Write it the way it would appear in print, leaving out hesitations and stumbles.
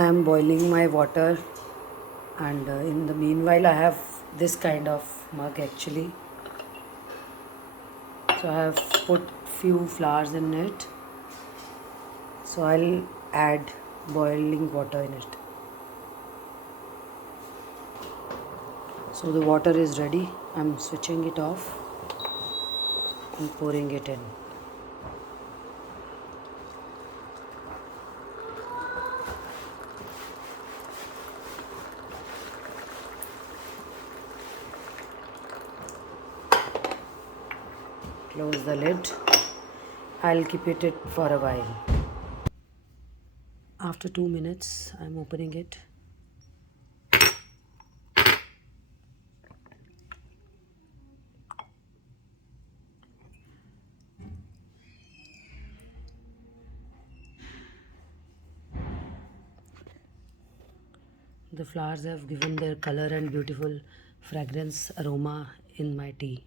I am boiling my water, and in the meanwhile I have this kind of mug actually. So I have put few flowers in it. So I'll add boiling water in it. So the water is ready. I'm switching it off and pouring it in. Close the lid. I'll keep it for a while. After 2 minutes, I'm opening it. The flowers have given their color and beautiful fragrance aroma in my tea.